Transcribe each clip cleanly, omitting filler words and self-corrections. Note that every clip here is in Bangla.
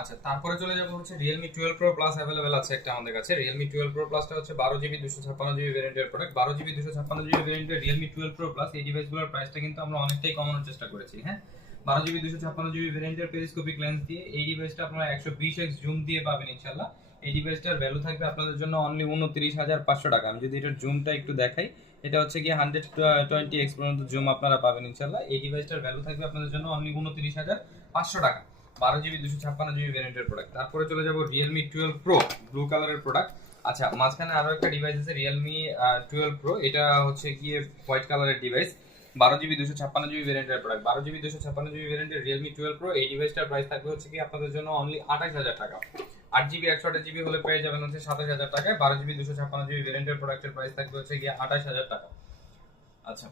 আচ্ছা, তারপরে চলে যাবো হচ্ছে Realme 12 Pro Plus अवेलेबल আছে একটা আমাদের কাছে। Realme 12 Pro Plus টা হচ্ছে 12GB 256GB ভেরিয়েন্টের প্রোডাক্ট। 12GB 256GB ভেরিয়েন্টের Realme 12 Pro Plus এই ডিভাইসগুলোর প্রাইসটা কিন্তু আমরা অনেকটাই কমানোর চেষ্টা করেছি, হ্যাঁ? 12GB 256GB ভেরিয়েন্টের পেরিস্কোপিক লেন্স দিয়ে এই ডিভাইসটা আপনারা 120x জুম দিয়ে পাবেন ইনশাআল্লাহ। এই ডিভাইসটার ভ্যালু থাকবে আপনাদের জন্য অনলি 29500 টাকা। আমি যদি এটার জুমটা একটু দেখাই, এটা হচ্ছে গিয়ে 120x পর্যন্ত জুম আপনারা পাবেন ইনশাআল্লাহ। এই ডিভাইসটার ভ্যালু থাকবে আপনাদের জন্য অনলি 29500 টাকা। 12GB 256GB ভেরিয়েন্টের প্রোডাক্ট। তারপরে চলে যাব Realme 12 Pro ব্লু কালারের প্রোডাক্ট। আচ্ছা, মাঝখানে আরো একটা ডিভাইস আছে Realme 12 Pro, এটা হচ্ছে গিয়ে হোয়াইট কালারের ডিভাইস। 12GB 256GB ভেরিয়েন্টের প্রোডাক্ট। 12GB 256GB ভেরিয়েন্টের Realme 12 Pro এই ডিভাইসটার প্রাইস থাকবে হচ্ছে কি আপনাদের জন্য অনলি 28000 টাকা। 8GB 128GB হলে পেয়ে যাবেন হচ্ছে 27000 টাকায়। 12GB 256GB ভেরিয়েন্টের প্রোডাক্টের প্রাইস থাকবে হচ্ছে গিয়ে 28000 টাকা। আচ্ছা,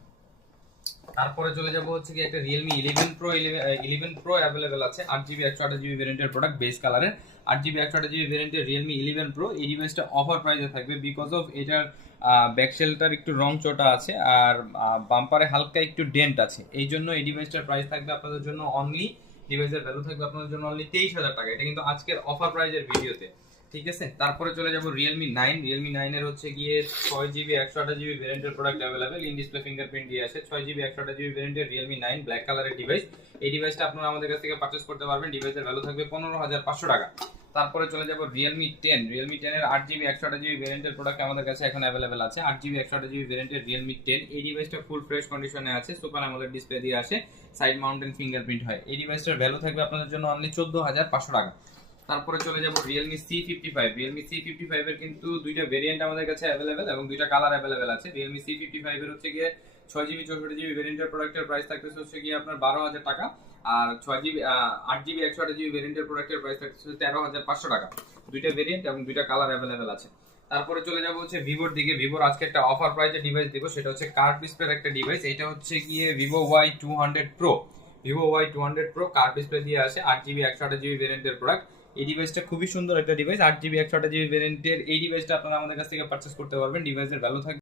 তারপরে চলে যাব হচ্ছে কি একটা Realme 11 Pro अवेलेबल আছে 8GB 128GB ভেরিয়েন্টের প্রোডাক্ট বেস কালারের। 8GB 128GB ভেরিয়েন্টের Realme 11 Pro এই ডিভাইসটা অফার প্রাইসে থাকবে বিকজ অফ এটার ব্যাক শেলটার একটু রং চটা আছে আর বাম্পারে হালকা একটু ডেন্ট আছে। এই জন্য এই ডিভাইসটার প্রাইস থাকবে আপনাদের জন্য অনলি, ডিভাইসের ভ্যালু থাকবে আপনাদের জন্য অনলি 23000 টাকা। এটা কিন্তু আজকের অফার প্রাইজের ভিডিওতে, ঠিক আছে? তারপরে চলে যাব Realme 9 এর হচ্ছে গিয়ে 6GB 128GB ভেরিয়েন্টের product available. In display fingerprint দিয়ে আসে। 6GB 128GB ভেরিয়েন্টের Realme 9 ব্ল্যাক কালারের ডিভাইস। এই ডিভাইসটা আপনারা আমাদের কাছ থেকে পারচেজ করতে পারবেন। ডিভাইসের ভ্যালু থাকবে 15500 টাকা। তারপরে চলে যাব Realme 10 এর 8GB 128GB ভেরিয়েন্টের প্রোডাক্ট আমাদের কাছে এখন अवेलेबल আছে। 8GB 128GB ভেরিয়েন্টের Realme 10 এই ডিভাইসটা ফুল ফ্রেশ কন্ডিশনে আছে। সুপার অ্যামোলেড ডিসপ্লে দিয়ে আসে, সাইড মাউন্টেন ফিঙ্গারপ্রিন্ট হয়। এই ডিভাইসটার ভ্যালু থাকবে আপনাদের জন্য অনলি 14500 টাকা। তারপরে চলে যাব Realme C55 এর কিন্তু দুইটা ভেরিয়েন্ট আমাদের কাছে अवेलेबल এবং দুইটা কালার अवेलेबल আছে। Realme C55 এর হচ্ছে গিয়ে 6GB 64GB ভেরিয়েন্টের প্রোডাক্টের প্রাইস থাকতেছে হচ্ছে গিয়ে আপনার 12000 টাকা। আর 8GB 128GB ভেরিয়েন্টের প্রোডাক্টের প্রাইস থাকতেছে 13500 টাকা। দুইটা ভেরিয়েন্ট এবং দুইটা কালার अवेलेबल আছে। তারপরে চলে যাব হচ্ছে ভিভোর দিকে। ভিভোর আজকে একটা অফার প্রাইজে ডিভাইস দিব, সেটা হচ্ছে কার্ভ ডিসপ্লের একটা ডিভাইস। এটা হচ্ছে গিয়ে Vivo Y200 Pro। Vivo Y200 Pro curve display দিয়ে আসে, 8GB 128GB ভেরিয়েন্টের প্রোডাক্ট। এই ডিভাইসটা খুবই সুন্দর একটা ডিভাইস। 8GB 128GB ভেরিয়েন্টের এই ডিভাইসটা আপনারা আমাদের কাছ থেকে পারচেজ করতে পারবেন। ডিভাইসের ভ্যালু থাকবে